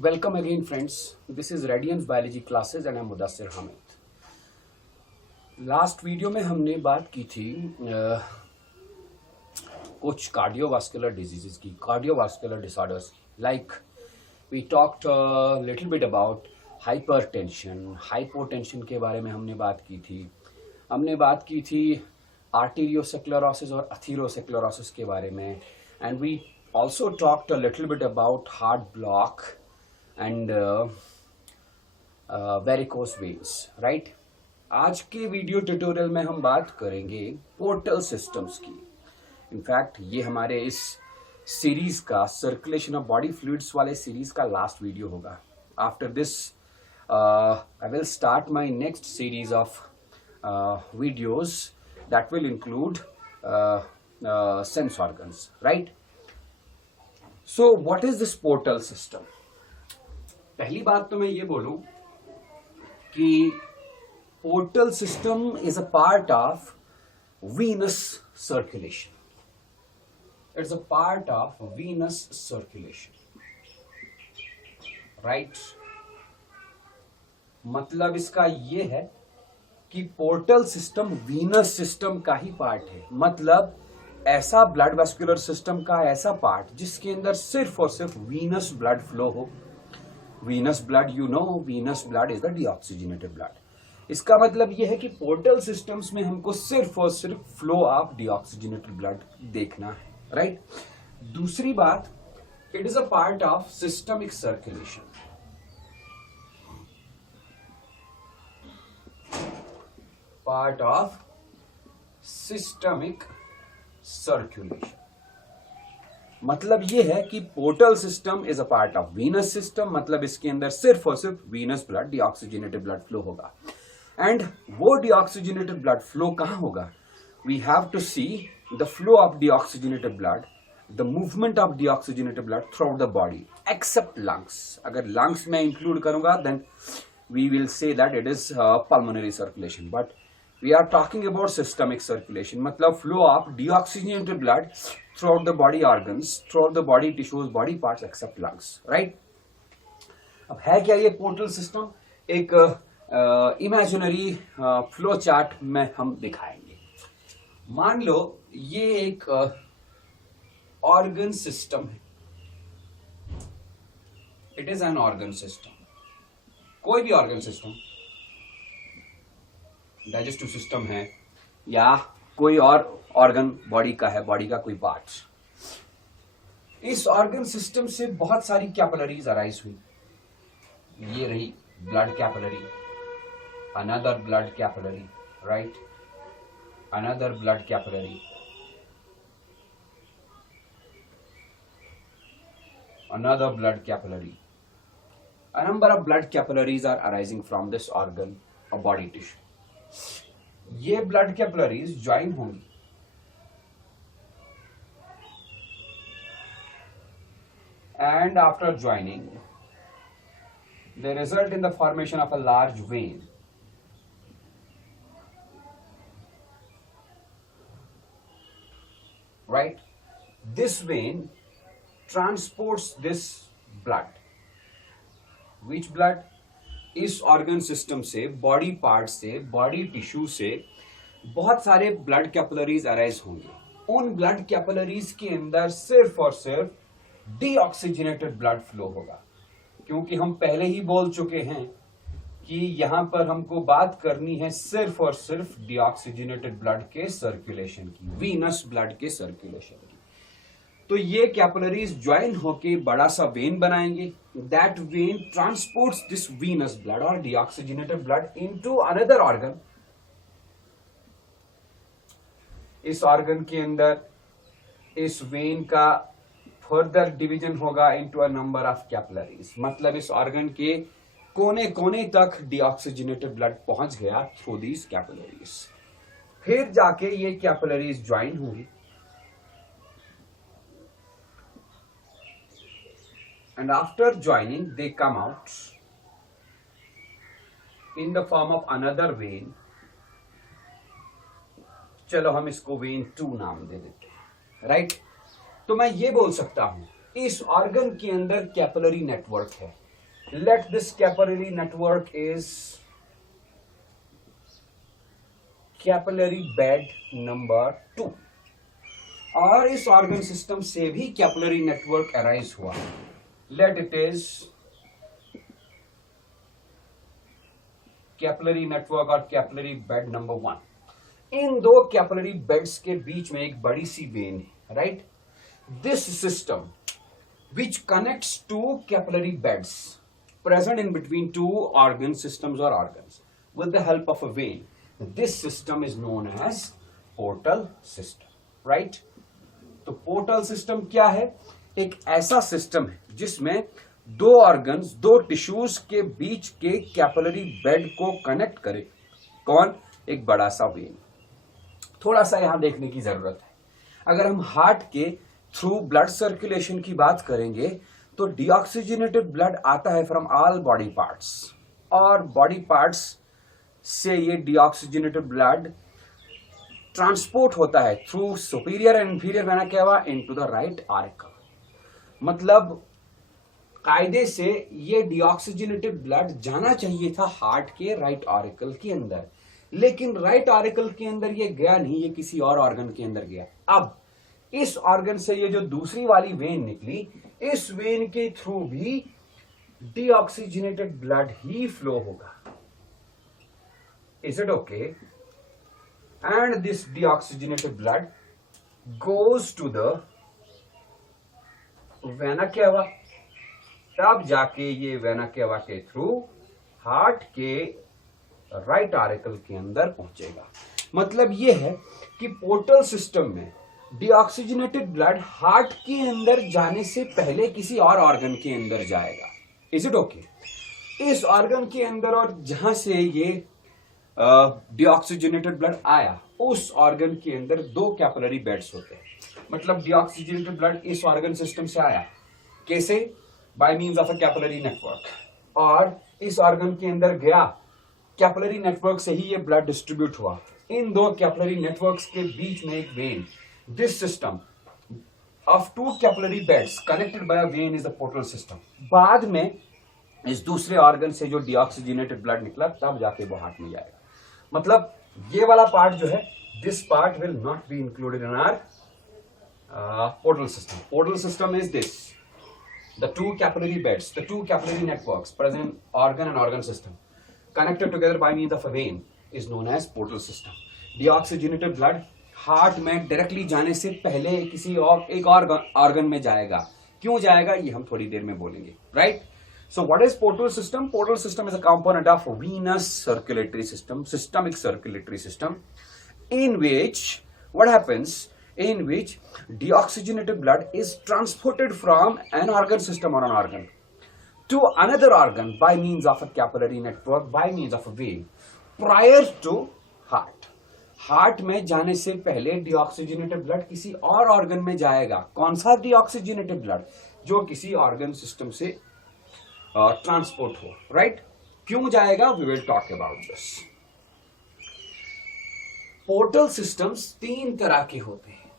Welcome again, friends. This is Radiance Biology classes and I'm Mudassir Hamid. Last video में हमने बात की थी कुछ कार्डियोवास्कुलर डिजीजेस की, cardiovascular disorders like we talked little bit about hypertension, hypotension के बारे में हमने बात की थी। हमने बात की थी आर्टेरियोस्क्लेरोसिस और अथीरोस्क्लेरोसिस के बारे में, and we also talked a little bit about heart block and varicose veins, right? आज के वीडियो ट्यूटोरियल में हम बात करेंगे पोर्टल सिस्टम्स की। इनफैक्ट ये हमारे इस सीरीज का सर्कुलेशन ऑफ बॉडी फ्लूइड्स वाले सीरीज का लास्ट वीडियो होगा। After this I will start my next series of videos that will include sense organs, right? So what is this portal system? पहली बात तो मैं ये बोलूं कि portal system is a part of venous circulation. It's a part of venous circulation, right? मतलब इसका ये है कि portal system venous system का ही पार्ट है। मतलब ऐसा ब्लड वेस्कुलर सिस्टम का ऐसा पार्ट जिसके अंदर सिर्फ और सिर्फ वीनस ब्लड फ्लो हो। Venous blood, you know, venous blood is the deoxygenated blood. इसका मतलब यह है कि पोर्टल सिस्टम्स में हमको सिर्फ और सिर्फ फ्लो ऑफ डीऑक्सीजनेटेड ब्लड देखना है, राइट? दूसरी बात, it is a part of systemic circulation. Part of systemic circulation मतलब यह है कि portal system is a part of venous system. मतलब इसके अंदर सिर्फ और सिर्फ venous blood, deoxygenated blood flow होगा। एंड वो डीऑक्सीजनेटेड ब्लड फ्लो कहां होगा? We have to see the flow of deoxygenated blood, the movement of deoxygenated blood throughout the body except lungs. अगर लंग्स में इंक्लूड करूंगा then we will say that it is pulmonary circulation, but we are talking about systemic circulation, मतलब flow of deoxygenated blood throughout the body organs, throughout the body tissues, body parts except lungs, right? अब है क्या ये portal system? एक imaginary flow chart में हम दिखाएंगे। मान लो ये एक ऑर्गन सिस्टम है। It is an organ system. कोई भी ऑर्गन सिस्टम, डाइजेस्टिव सिस्टम है या कोई और ऑर्गन बॉडी का है, बॉडी का कोई पार्ट। इस ऑर्गन सिस्टम से बहुत सारी कैपिलरीज अराइज हुई। ये रही blood capillary, another blood capillary, right? Another blood capillary, another blood capillary. A number of blood capillaries are arising from this organ or body tissue. ये ब्लड कैपिलरीज ज्वाइन होंगी and after joining they result in the formation of a large vein. Right? This vein transports this blood. Which blood? इस organ system से, body part से, body tissue से बहुत सारे blood capillaries arise होंगे। उन blood capillaries के अंदर सिर्फ और सिर्फ डीऑक्सीजनेटेड ब्लड फ्लो होगा, क्योंकि हम पहले ही बोल चुके हैं कि यहां पर हमको बात करनी है सिर्फ और सिर्फ डीऑक्सीजनेटेड ब्लड के सर्कुलेशन की, वीनस ब्लड के सर्कुलेशन की। तो ये कैपिलरीज ज्वाइन होके बड़ा सा वेन बनाएंगे। That vein transports this venous blood और deoxygenated blood into another organ. इस ऑर्गन के अंदर इस वेन का फर्दर डिवीजन होगा into a number of capillaries. मतलब इस ऑर्गन के कोने कोने तक डीऑक्सीजनेटेड ब्लड पहुंच गया थ्रू दीज कैपिलरीज। फिर जाके ये कैपिलरीज ज्वाइन होंगी and after joining they come out in the form of another vein. चलो हम इसको वेन 2 नाम दे देते हैं, राइट? तो मैं ये बोल सकता हूं इस ऑर्गन के अंदर कैपिलरी नेटवर्क है। Let this capillary network is capillary bed number 2 और इस ऑर्गन सिस्टम से भी कैपिलरी नेटवर्क अराइज हुआ. Let it is capillary network और कैपिलरी बेड नंबर 1. इन दो कैपिलरी बेड्स के बीच में एक बड़ी सी वेन है, right. This system which connects two capillary beds present in between two organ systems और organs with the help of a when. This system is known as portal system, right? तो portal system क्या है? एक ऐसा system है जिसमें दो organs, दो टिश्यूज के बीच के कैपिलरी बेड को कनेक्ट करे. कौन? एक बड़ा सा वेन. थोड़ा सा यहां देखने की जरूरत है. अगर हम हार्ट के थ्रू ब्लड सर्कुलेशन की बात करेंगे तो डीऑक्सीजनेटेड ब्लड आता है फ्रॉम ऑल बॉडी पार्ट्स और बॉडी पार्ट्स से ये डीऑक्सीजनेटेड ब्लड ट्रांसपोर्ट होता है through superior and inferior vena cava into the right auricle. मतलब कायदे से ये डीऑक्सीजनेटेड ब्लड जाना चाहिए था हार्ट के राइट ऑरिकल के अंदर, लेकिन राइट ऑरिकल के अंदर ये गया नहीं, ये किसी और ऑर्गन के अंदर गया. अब इस ऑर्गन से ये जो दूसरी वाली वेन निकली, इस वेन के थ्रू भी डीऑक्सीजनेटेड ब्लड ही फ्लो होगा. Is it okay? And this deoxygenated blood goes to the vena cava. तब जाके ये वेना केवा के थ्रू हार्ट के राइट ऑरिकल के अंदर पहुंचेगा. मतलब ये है कि पोर्टल सिस्टम में डीऑक्सीजनेटेड ब्लड हार्ट के अंदर जाने से पहले किसी और ऑर्गन के अंदर जाएगा. Is it okay? इस ऑर्गन के अंदर और जहां से ये डीऑक्सीजनेटेड ब्लड आया, उस ऑर्गन के अंदर दो कैपिलरी बेड्स होते हैं. मतलब डीऑक्सीजनेटेड ब्लड इस ऑर्गन सिस्टम से आया. कैसे? Bye means of a capillary network. और इस ऑर्गन के अंदर गया, कैपिलरी नेटवर्क से ही ये ब्लड डिस्ट्रीब्यूट हुआ. इन दो कैपिलरी नेटवर्क्स के बीच में एक vein. This system of two capillary beds connected by a vein is the portal system. बाद में इस दूसरे ऑर्गन से जो डीऑक्सीजनेटेड ब्लड निकला, तब जाके वो हार्ट में जाएगा. मतलब ये वाला पार्ट जो है, this part will not be included in our portal system. Portal system is this, the two capillary beds, the two capillary networks present in organ and organ system connected together by means of a vein is known as portal system. Deoxygenated blood heart में directly जाने से पहले किसी और एक और organ में जाएगा. क्यों जाएगा ये हम थोड़ी देर में बोलेंगे, right? So what is portal system? Portal system is a component of venous circulatory system, systemic circulatory system, in which what happens? In which deoxygenated blood is transported from an organ system or an organ to another organ by means of a capillary network, by means of a vein, prior to heart. Heart में जाने से पहले deoxygenated blood किसी और organ में जाएगा. कौन सा डीऑक्सीजनेटेड ब्लड? जो किसी ऑर्गन सिस्टम से ट्रांसपोर्ट हो, राइट? क्यों जाएगा? We will talk about this. Portal systems तीन तरह के होते हैं.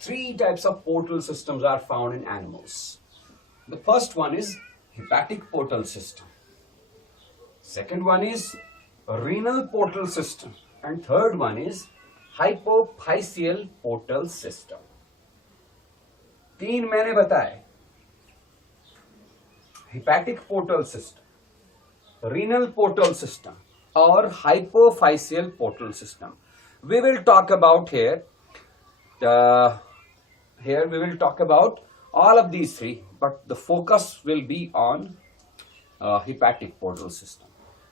3 types of portal systems are found in animals. The first one is hepatic portal system. Second one is renal portal system. And third one is hypophyseal portal system. 3 मैंने बताए. hepatic portal system, renal portal system or hypophyseal portal system. We will talk about here we will talk about all of these 3, but the focus will be on hepatic portal system.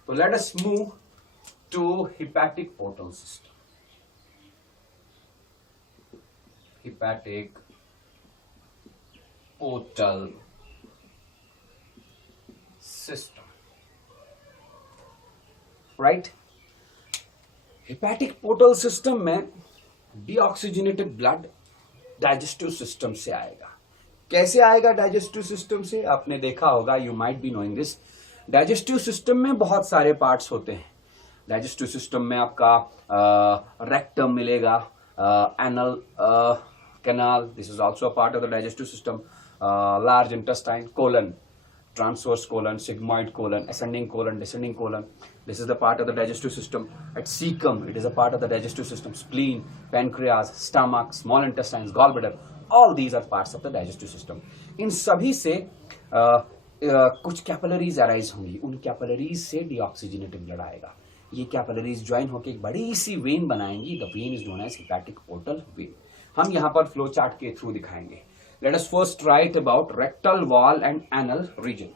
So let us move to hepatic portal system. Hepatic portal system, right? Hepatic portal system में deoxygenated blood digestive system से आएगा. कैसे आएगा digestive system से? आपने देखा होगा, you might be knowing this. Digestive system में बहुत सारे पार्ट्स होते हैं. डाइजेस्टिव सिस्टम में आपका रेक्टम मिलेगा, anal canal, this is also a part of the digestive system, large intestine, colon. transverse colon, sigmoid colon, ascending colon, descending colon. This is the part of the digestive system. At cecum, it is a part of the digestive system. Spleen, pancreas, stomach, small intestines, gallbladder, all these are parts of the digestive system. इन सभी से कुछ capillaries arise होंगी, उन capillaries से deoxygenated blood आएगा. ये capillaries join होकर एक बड़ी सी वेन बनाएंगी. The vein is known as hepatic portal vein. हम यहाँ पर फ्लो चार्ट के थ्रू दिखाएंगे. Let us first write about rectal wall and anal region.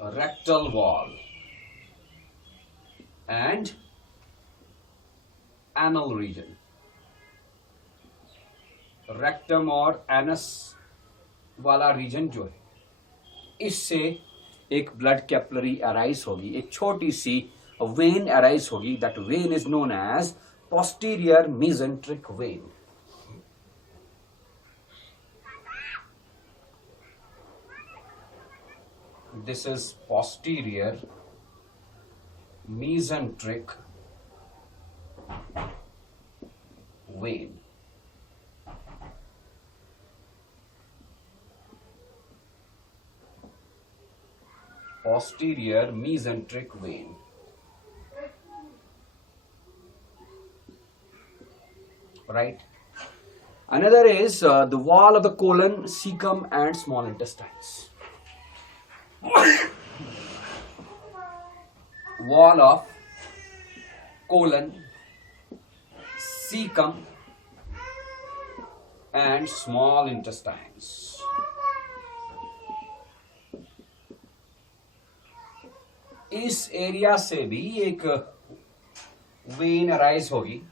A rectal wall and anal region. Rectum और anus वाला रीजन जो है, इससे एक ब्लड कैपिलरी अराइज होगी, एक छोटी सी वेन अराइज होगी. That vein is known as posterior mesenteric vein. This is posterior mesenteric vein. Posterior mesenteric vein. Right. Another is the wall of the colon, cecum, and small intestines. Wall of colon, cecum, and small intestines. इस area से भी एक when arise होगी.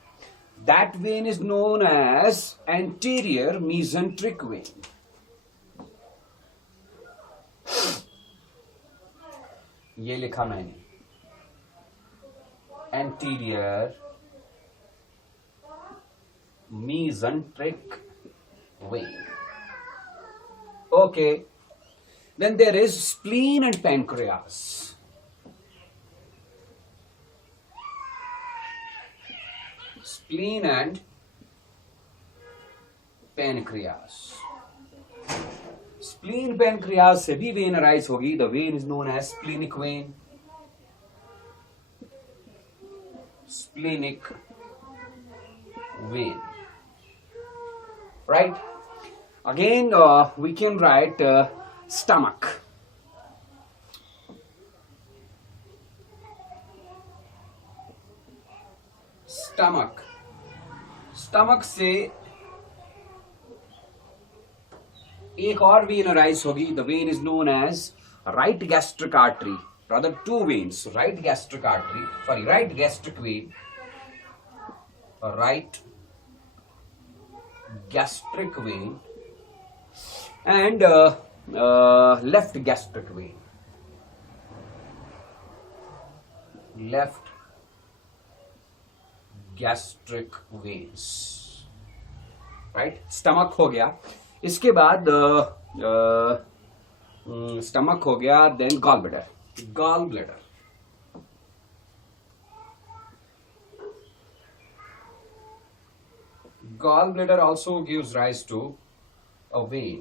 That vein is known as anterior mesenteric vein. ये लिखा मैंने, anterior mesenteric vein. Okay. Then there is spleen and pancreas. Spleen and pancreas. Spleen pancreas से भी vein arise होगी. The vein is known as splenic vein. Splenic vein. Right? Again, we can write stomach. Stomach. Stomach से एक और when arise होगी. The vein is known as right gastric artery. Rather to veins, right gastric artery, sorry right gastric when, right gastric vein and left gastric vein. Left gastric veins. Right, stomach हो गया. इसके बाद stomach हो गया. Then gall bladder. Gall bladder, gall bladder also gives rise to a vein.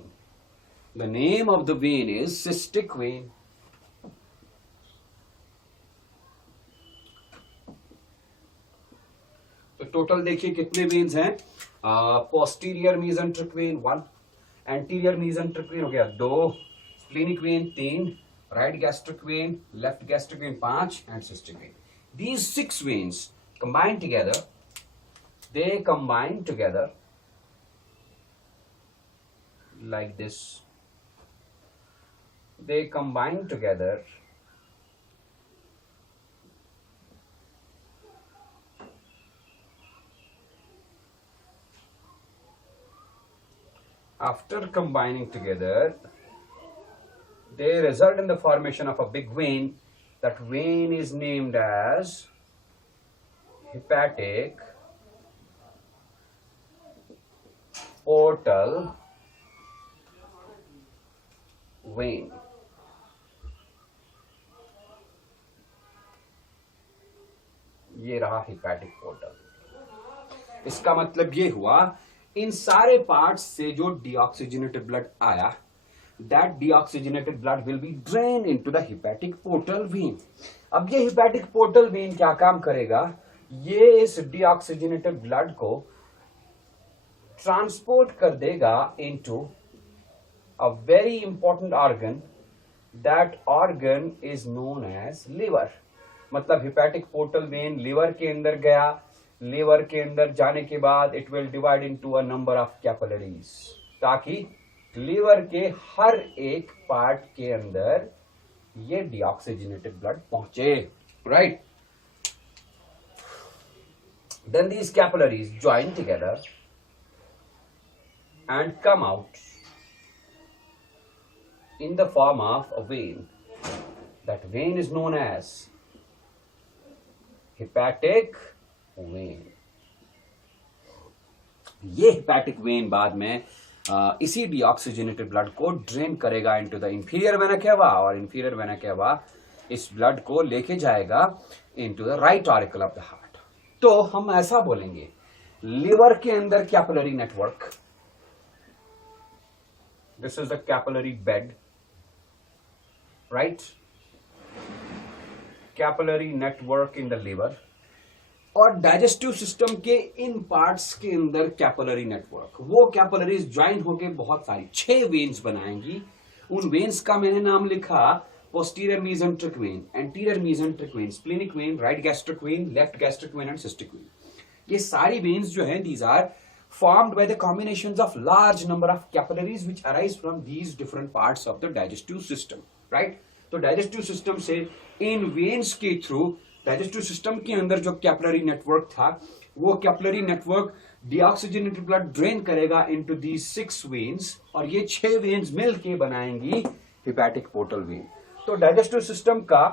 The name of the vein is cystic vein. तो total देखिए कितने veins हैं. Posterior mesenteric when 1, anterior mesenteric when हो गया 2, splenic when 3, right gastric vein, left gastric when 5 and cystic when. These 6 veins combine together. They combine together like this. They combine together after combining together, they result in the formation of a big vein. That vein is named as hepatic portal vein. ये रहा hepatic portal. इसका मतलब ये हुआ इन सारे parts से जो deoxygenated blood आया that deoxygenated blood will be drained into the hepatic portal vein. अब ये hepatic portal vein क्या काम करेगा, ये इस deoxygenated blood को ट्रांसपोर्ट कर देगा into a very important organ. That organ is known as liver. मतलब hepatic portal vein liver के अंदर गया, liver के अंदर जाने के बाद it will divide into a number of capillaries, ताकि लिवर के हर एक पार्ट के अंदर ये deoxygenated blood पहुंचे, right? Then these capillaries join together and come out in the form of a vein. That vein is known as hepatic vein. ये hepatic vein बाद में इसी deoxygenated blood को ड्रेन करेगा into the inferior vena cava, और inferior vena cava इस blood को लेके जाएगा into the right auricle of the heart. तो हम ऐसा बोलेंगे, liver के अंदर capillary network, this is the capillary bed, right? Capillary network in the liver. और डाइजेस्टिव सिस्टम के इन पार्ट्स के अंदर कैपिलरी नेटवर्क, वो कैपिलरीज ज्वाइन होके बहुत सारी 6 वेन्स बनाएंगी. उन वेन्स का मैंने नाम लिखा posterior mesenteric vein, anterior mesenteric vein, splenic vein, right gastric vein, left gastric vein and cystic vein. ये सारी वेन्स जो हैं, these are formed by the combinations of large number of capillaries which arise from these different parts of the digestive system, right? तो digestive system से इन veins के through digestive system के अंदर जो कैपिलरी नेटवर्क था, वो capillary network deoxygenated blood drain करेगा into these 6 veins, और ये 6 वेन्स मिलके बनाएंगी हेपेटिक पोर्टल वेन. तो डाइजेस्टिव सिस्टम का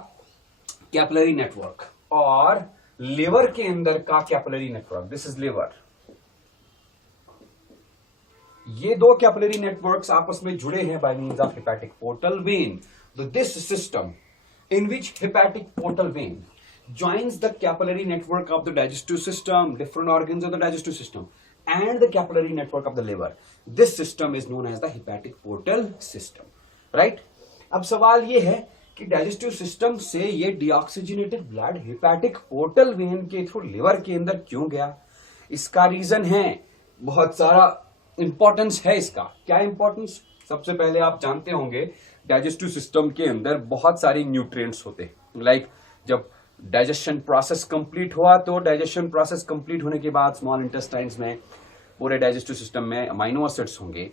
कैपिलरी नेटवर्क और लिवर के अंदर का capillary network, this is liver. ये दो कैपिलरी नेटवर्क्स आपस में जुड़े हैं bye means of hepatic portal when. This system in which hepatic portal vein joins the capillary network of the digestive system, different organs of the digestive system, and the capillary network of the liver. This system is known as the hepatic portal system, right? अब सवाल ये है कि digestive system से ये deoxygenated blood hepatic portal vein के through liver के अंदर क्यों गया? इसका रीजन है, बहुत सारा इंपॉर्टेंस है इसका. क्या इंपॉर्टेंस? सबसे पहले आप जानते होंगे डाइजेस्टिव सिस्टम के अंदर बहुत सारे न्यूट्रिएंट्स होते हैं. लाइक जब डाइजेशन प्रोसेस कंप्लीट हुआ, तो डाइजेशन प्रोसेस कंप्लीट होने के बाद स्मॉल इंटेस्टाइन्स में, पूरे डाइजेस्टिव सिस्टम में अमाइनो एसिड्स होंगे,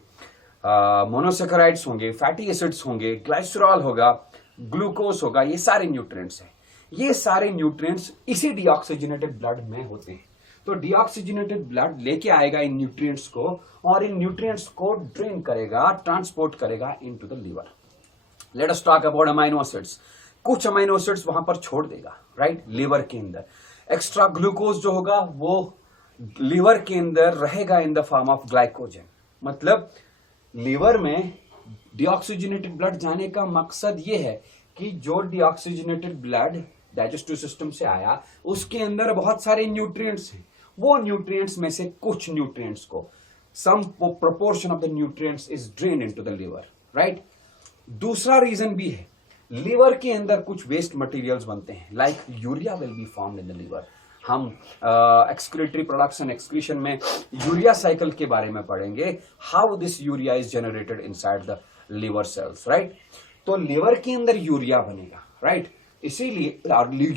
मोनोसेकेराइड्स होंगे, फैटी एसिड्स होंगे, ग्लाइसरॉल होगा, ग्लूकोज होगा. ये सारे न्यूट्रिएंट्स हैं. ये सारे न्यूट्रिएंट्स इसी डीऑक्सीजनेटेड ब्लड में होते हैं. तो डीऑक्सीजनेटेड ब्लड लेके आएगा इन न्यूट्रिएंट्स को, और इन न्यूट्रिएंट्स को ड्रेन करेगा, ट्रांसपोर्ट करेगा into the liver. Let us talk about amino acids. कुछ अमाइनो एसिड्स वहां पर छोड़ देगा, राइट, लिवर के अंदर. एक्स्ट्रा ग्लूकोज जो होगा वो लिवर के अंदर रहेगा इन द फॉर्म ऑफ ग्लाइकोजन. मतलब लिवर में डीऑक्सीजनेटेड ब्लड जाने का मकसद ये है कि जो डीऑक्सीजनेटेड ब्लड डाइजेस्टिव सिस्टम से आया, उसके अंदर बहुत सारे न्यूट्रिएंट्स हैं. वो न्यूट्रिएंट्स में से कुछ न्यूट्रिएंट्स को, some proportion of the nutrients is drain into the liver, right. दूसरा रीजन भी है, लिवर के अंदर कुछ वेस्ट मटेरियल्स बनते हैं, like urea will be formed in the liver. हम एक्सक्रीटरी प्रोडक्शन एक्सक्रीशन में यूरिया साइकिल के बारे में पढ़ेंगे, how this urea is generated inside the liver cells, right. तो लिवर के अंदर यूरिया बनेगा, राइट. इसीलिए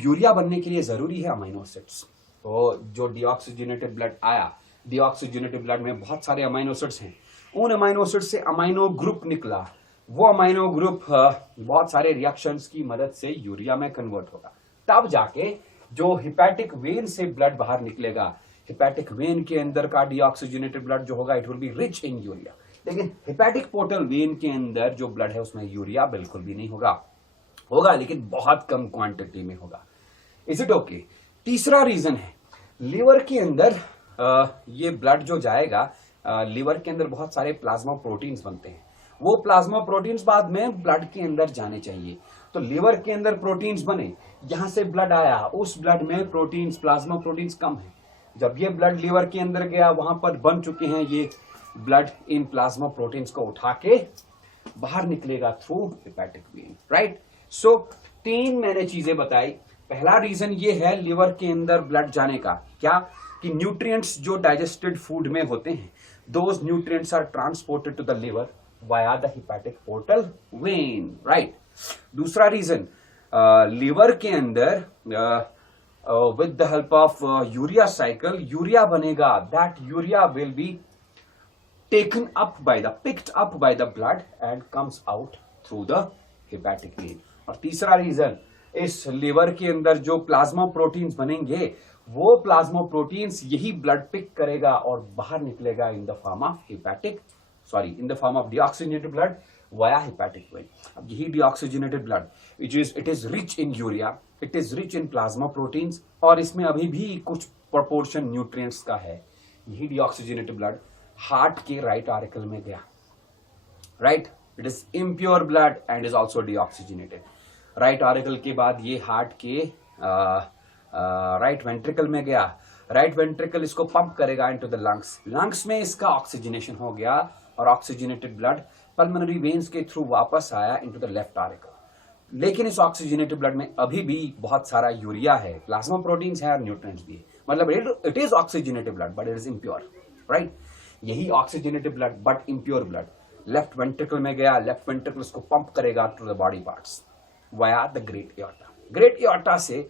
यूरिया बनने के लिए जरूरी है अमाइनो एसिड्स. तो जो डीऑक्सीजनेटेड ब्लड आया, डीऑक्सीजनेटेड ब्लड में बहुत सारे अमाइनो एसिड्स हैं. उन अमाइनो एसिड्स से अमाइनो ग्रुप निकला. वो अमाइनो ग्रुप बहुत सारे रिएक्शंस की मदद से यूरिया में कन्वर्ट होगा. तब जाके जो हेपेटिक वेन से ब्लड बाहर निकलेगा, हेपेटिक वेन के अंदर का डीऑक्सीजनेटेड ब्लड जो होगा, it will be rich in urea. लेकिन हेपेटिक पोर्टल वेन के अंदर जो ब्लड है उसमें यूरिया बिल्कुल भी नहीं होगा, लेकिन बहुत कम क्वांटिटी में होगा. Is it okay? तीसरा रीजन है, लिवर के अंदर ये ब्लड जो जाएगा, लिवर के अंदर बहुत सारे प्लाज्मा प्रोटीन्स बनते हैं. वो प्लाज्मा प्रोटीन्स बाद में ब्लड के अंदर जाने चाहिए. तो लिवर के अंदर प्रोटीन्स बने, यहां से ब्लड आया, उस ब्लड में प्रोटीन्स, प्लाज्मा प्रोटीन्स कम है. जब ये ब्लड लिवर के अंदर गया, वहां पर बन चुके हैं ये ब्लड इन प्लाज्मा प्रोटीन्स को उठा के बाहर निकलेगा थ्रू हेपेटिक वेन, राइट। सो 3 मैंने चीजें बताई। पहला रीजन ये है लिवर के अंदर ब्लड जाने का, क्या कि न्यूट्रिएंट्स जो डाइजेस्टेड फूड में होते हैं, those nutrients are transported to the liver via the hepatic portal vein, right. दूसरा रीजन, लिवर के अंदर with the help of urea cycle, urea बनेगा, that urea will be picked up by the blood and comes out through the hepatic vein। और तीसरा reason, इस liver के अंदर जो प्लाज्मा प्रोटीन्स बनेंगे, वो प्लाज्मा प्रोटीन्स यही ब्लड पिक करेगा और बाहर निकलेगा इन the form of deoxygenated blood via hepatic when. अब यही deoxygenated blood it is rich in urea, it is rich in plasma proteins, और इसमें अभी भी कुछ प्रोपोर्शन न्यूट्रिएंट्स का है। यही डीऑक्सीजनेटेड ब्लड हार्ट के राइट आर्टिकल में गया, right. It is impure blood and is also deoxygenated. Right article के बाद ये हार्ट के राइट वेंट्रिकल में गया। राइट वेंट्रिकल इसको पंप करेगा इनटू द लंग्स, लंग्स में इसका ऑक्सीजनेशन हो गया और ऑक्सीजनेटेड ब्लड पल्मोनरी वेन्स के थ्रू वापस आया इनटू द लेफ्ट आर्टिकल। लेकिन इस ऑक्सीजनेटेड ब्लड में अभी भी बहुत सारा यूरिया है, प्लाज्मा प्रोटीन्स है और न्यूट्रिएंट्स भी है, मतलब it is oxygenated blood but it is impure, right. यही oxygenated blood but impure blood left ventricle में गया, लेफ्ट वेंट्रिकल उसको पंप करेगा to the body parts via the great aorta. Great aorta से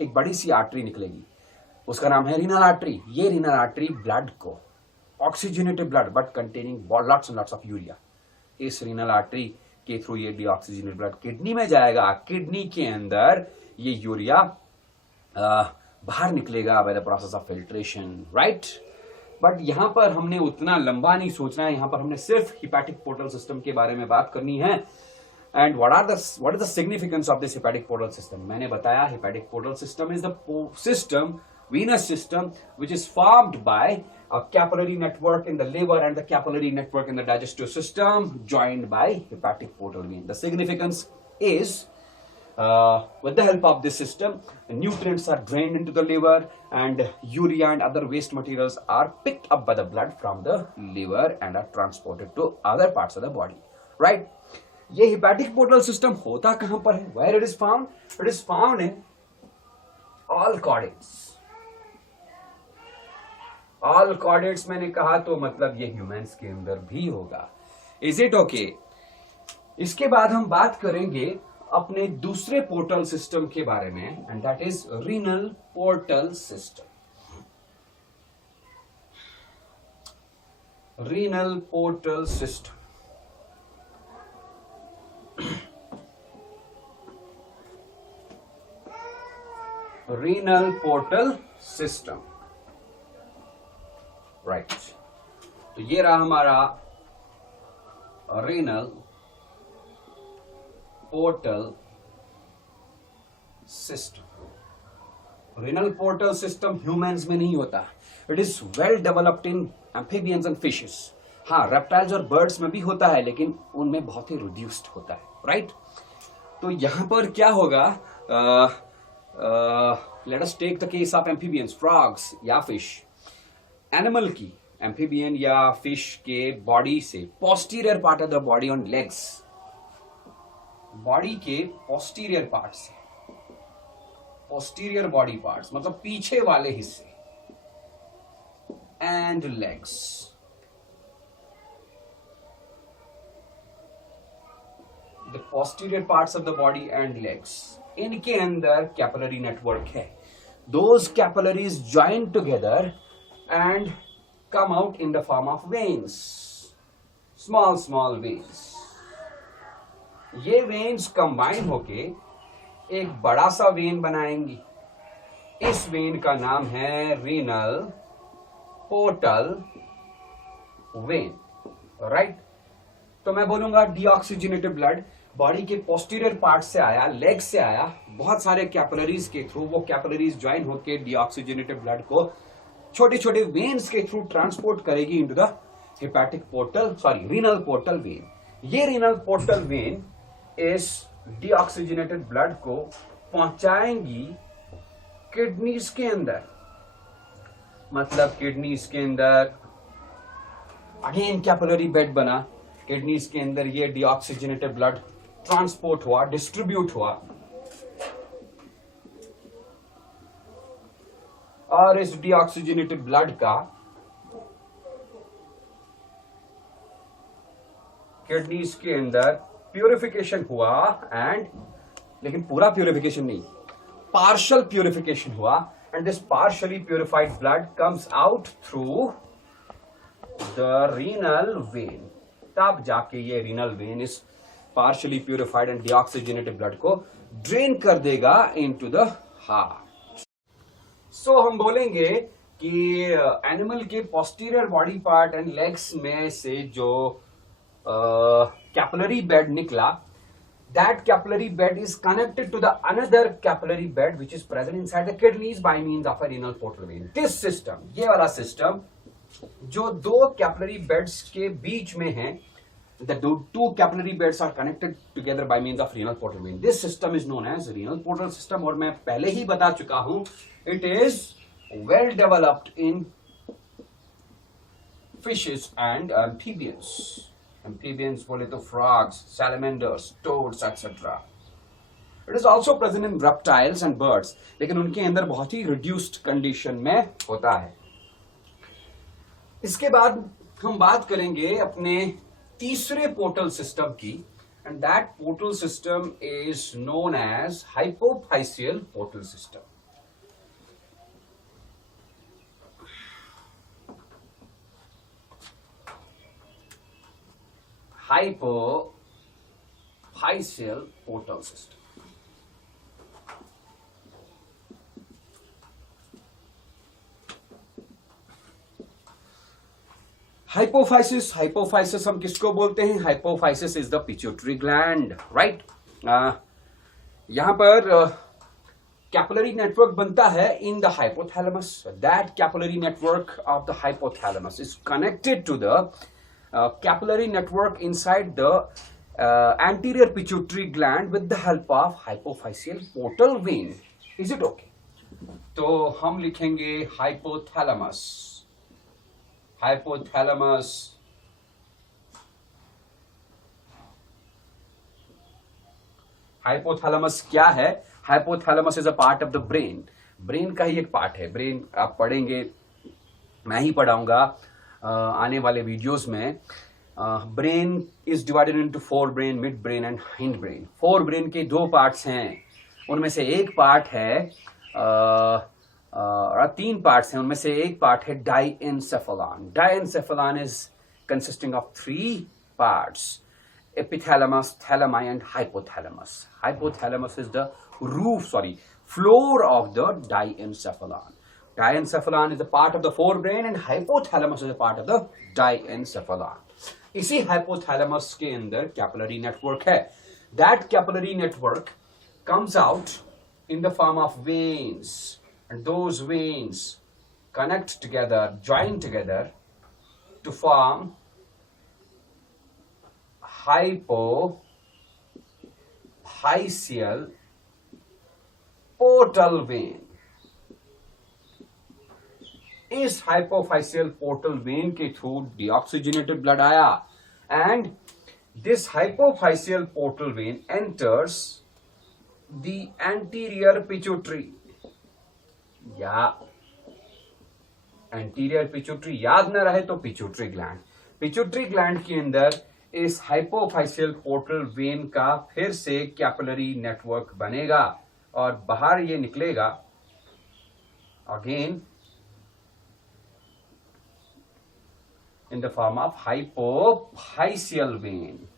एक बड़ी सी आर्टरी निकलेगी, उसका नाम है रीनल आर्टरी। ये रीनल आर्टरी ब्लड को, oxygenated blood but containing lots and lots of urea, इस रीनल आर्टरी के थ्रू ये डीऑक्सीजनेटेड ब्लड किडनी में जाएगा। किडनी के अंदर ये यूरिया बाहर निकलेगा by the process of filtration, right. But यहां पर हमने उतना लंबा नहीं सोचना है, यहां पर हमने सिर्फ हेपेटिक पोर्टल सिस्टम के बारे में बात करनी है। And what is the significance of this hepatic portal system? मैंने बताया hepatic portal system is the system, venous system, which is formed by a capillary network in the liver and the capillary network in the digestive system joined by hepatic portal vein. The significance is with the help of this system, nutrients are drained into the liver and urea and other waste materials are picked up by the blood from the liver and are transported to other parts of the body, right? ये hepatic portal system होता कहां पर है? Where it is found? It is found in all chordates. All chordates मैंने कहा तो मतलब ये ह्यूमंस के अंदर भी होगा। Is it okay? इसके बाद हम बात करेंगे अपने दूसरे पोर्टल सिस्टम के बारे में and that is renal portal system. Renal portal system, renal portal system, right. तो ये रहा हमारा renal portal system. Renal portal system humans में नहीं होता, it is well developed in amphibians and fishes. हाँ, रेप्टाइल्स और बर्ड्स में भी होता है लेकिन उनमें बहुत ही रिड्यूस्ड होता है, राइट। तो यहां पर क्या होगा, let us take the case of amphibians, frogs या फिश। एनिमल की, एम्फीबियन या फिश के बॉडी से posterior part of the body on legs, body के पोस्टीरियर पार्ट से, पोस्टीरियर बॉडी पार्ट्स मतलब पीछे वाले हिस्से, and legs, the posterior parts of the body and legs, इनके अंदर कैपिलरी नेटवर्क है। Those capillaries join together and come out in the form of veins, small veins। ये veins combine होके एक बड़ा सा वेन बनाएंगी। इस वेन का नाम है रीनल पोर्टल वेन, राइट। तो मैं बोलूंगा डीऑक्सीजनेटेड ब्लड बॉडी के पोस्टीरियर पार्ट से आया, लेग से आया, बहुत सारे कैपिलरीज के थ्रू, वो कैपिलरीज ज्वाइन होके डीऑक्सीजनेटेड ब्लड को छोटे छोटे वेन्स के थ्रू ट्रांसपोर्ट करेगी into the hepatic portal, renal portal vein. ये रीनल पोर्टल वेन इस डीऑक्सीजनेटेड ब्लड को पहुंचाएंगी किडनीज के अंदर, मतलब किडनीज के अंदर अगेन कैपिलरी बेड बना, किडनीज के अंदर ये डीऑक्सीजनेटेड ब्लड ट्रांसपोर्ट हुआ, डिस्ट्रीब्यूट हुआ, और इस डीऑक्सीजनेटेड ब्लड का किडनीज के अंदर प्यूरिफिकेशन हुआ, एंड लेकिन पूरा प्यूरिफिकेशन नहीं, पार्शियल प्यूरिफिकेशन हुआ, and this partially purified blood comes out through the renal vein. तब जाके ये रीनल वेन इस partially purified and deoxygenated blood को ड्रेन कर देगा इनटू द हार्ट। सो हम बोलेंगे कि एनिमल के posterior body part and legs में से जो कैपिलरी बेड निकला, that capillary bed is connected to the another capillary bed which is present inside the kidneys by means of a renal portal vein. This system, ये वाला system जो दो capillary beds के बीच में है, the two capillary beds are connected together by means of renal portal vein. This system is known as renal portal system, और मैं पहले ही बता चुका हूं, it is well developed in fishes and amphibians. Amphibians बोले तो frogs, salamanders, toads, etc. It is also present in reptiles and birds, लेकिन उनके अंदर बहुत ही reduced condition में होता है। इसके बाद हम बात करेंगे अपने तीसरे पोर्टल सिस्टम की, and that portal system is known as hypophyseal portal system. Hypophyseal portal system. Hypophysis हम किसको बोलते हैं? Hypophysis is the pituitary gland, right. यहां पर कैपिलरी नेटवर्क बनता है in the hypothalamus. That capillary network of the hypothalamus is connected to the capillary network inside the anterior pituitary gland with the help of hypophyseal portal vein. Is it okay? तो हम लिखेंगे hypothalamus. Hypothalamus hypothalamus क्या है? Hypothalamus is a part of the brain. Brain का ही एक part है। Brain आप पढ़ेंगे, मैं ही पढ़ाऊंगा आने वाले वीडियोस में। Brain is divided into fore brain, mid brain and hind brain. Fore brain के दो पार्ट्स हैं, उनमें से एक पार्ट है तीन पार्ट्स हैं, उनमें से एक पार्ट है diencephalon. Diencephalon is consisting of three parts: epithalamus, thalami, and hypothalamus. Hypothalamus is the floor of the diencephalon. Diencephalon is a part of the forebrain and hypothalamus is a part of the diencephalon. इसी hypothalamus के अंदर capillary network है. That capillary network comes out in the form of veins, and those veins connect together, join together to form hypophyseal portal vein. इस hypophyseal portal vein के through deoxygenated blood आया, and this hypophyseal portal vein enters the anterior pituitary. या anterior pituitary याद न रहे तो pituitary gland. pituitary gland के अंदर इस हाइपोफाइसियल पोर्टल वेन का फिर से कैपिलरी नेटवर्क बनेगा और बाहर ये निकलेगा again in the form of hypophyseal vein.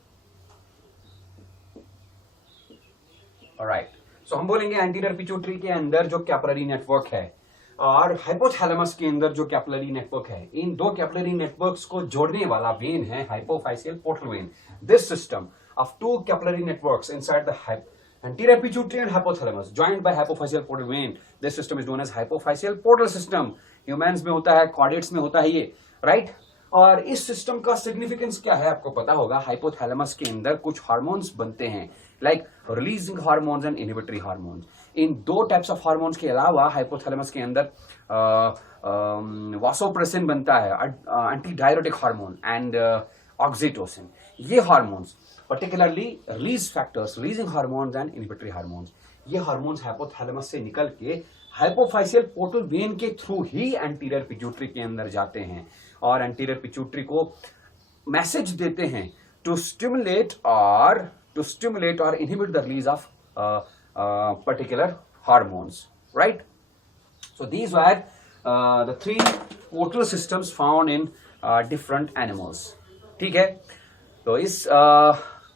Alright, so हम बोलेंगे एंटीरियर पिट्यूटरी के अंदर जो कैपिलरी नेटवर्क है और हाइपोथैलेमस के अंदर जो कैपिलरी नेटवर्क है, इन दो कैपिलरी नेटवर्क्स को जोड़ने वाला वेन है hypophyseal portal vein. This system of two capillary networks inside the anterior pituitary and hypothalamus joined by hypophyseal portal vein, this system is known as hypophyseal portal system. Humans में होता है, chordates में होता है ये, right. और इस system का सिग्निफिकेंस क्या है आपको पता होगा. हाइपोथैलेमस के अंदर कुछ हार्मोन्स बनते हैं, like releasing hormones and inhibitory hormones. इन दो टाइप्स ऑफ हार्मोन्स के अलावा हाइपोथैलेमस के अंदर वासोप्रेसिन बनता है, anti diuretic hormone, and oxytocin, ये hormones particularly release factors, releasing hormones and inhibitory hormones, ये हार्मोन्स हाइपोथैलेमस से निकल के हाइपोफाइशियल पोर्टल वेन के थ्रू ही एंटीरियर पिट्यूटरी के अंदर जाते हैं और एंटीरियर पिट्यूटरी को मैसेज देते हैं टू स्टिमुलेट और inhibit the release of particular hormones, right? So these were the three portal systems found in different animals. ठीक है, तो इस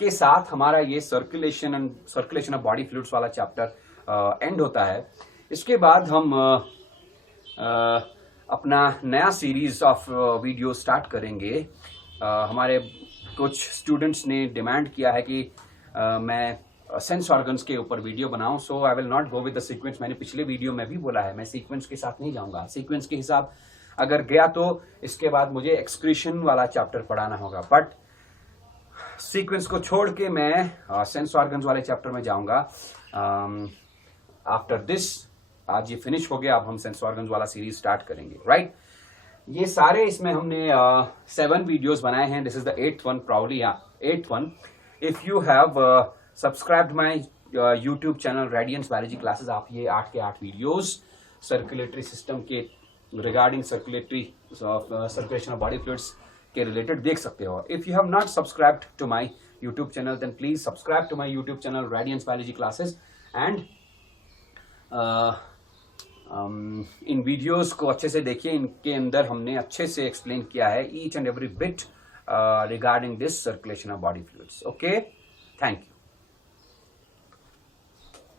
के साथ हमारा ये सर्कुलेशन ऑफ बॉडी फ्लूइड्स वाला चैप्टर एंड होता है। इसके बाद हम अपना नया सीरीज ऑफ वीडियो स्टार्ट करेंगे। हमारे कुछ स्टूडेंट्स ने डिमांड किया है कि मैं सेंस ऑर्गन्स के ऊपर वीडियो बनाऊं, so I will not go with the sequence. मैंने पिछले वीडियो में भी बोला है, मैं सीक्वेंस के साथ नहीं जाऊंगा। सीक्वेंस के हिसाब अगर गया तो इसके बाद मुझे एक्सक्रीशन वाला चैप्टर पढ़ाना होगा, बट सीक्वेंस को छोड़ के मैं सेंस ऑर्गन्स वाले चैप्टर में जाऊंगा। आफ्टर दिस, आज ये फिनिश हो गया, अब हम सेंस ऑर्गन्स वाला सीरीज स्टार्ट करेंगे, राइट? ये सारे इसमें हमने 7 वीडियोस बनाए हैं। This is the 8th one, probably 8th one. If you have subscribed my YouTube channel Radiance Biology Classes, आप ये 8 के 8 वीडियोस सर्कुलेटरी सिस्टम के regarding circulation of body fluids के रिलेटेड देख सकते हो। If you have not subscribed to my YouTube channel, then please subscribe to my YouTube channel Radiance Biology Classes, and in videos को अच्छे से देखिए। इनके अंदर हमने अच्छे से एक्सप्लेन किया है each and every bit regarding this circulation of body fluids. Okay, thank you.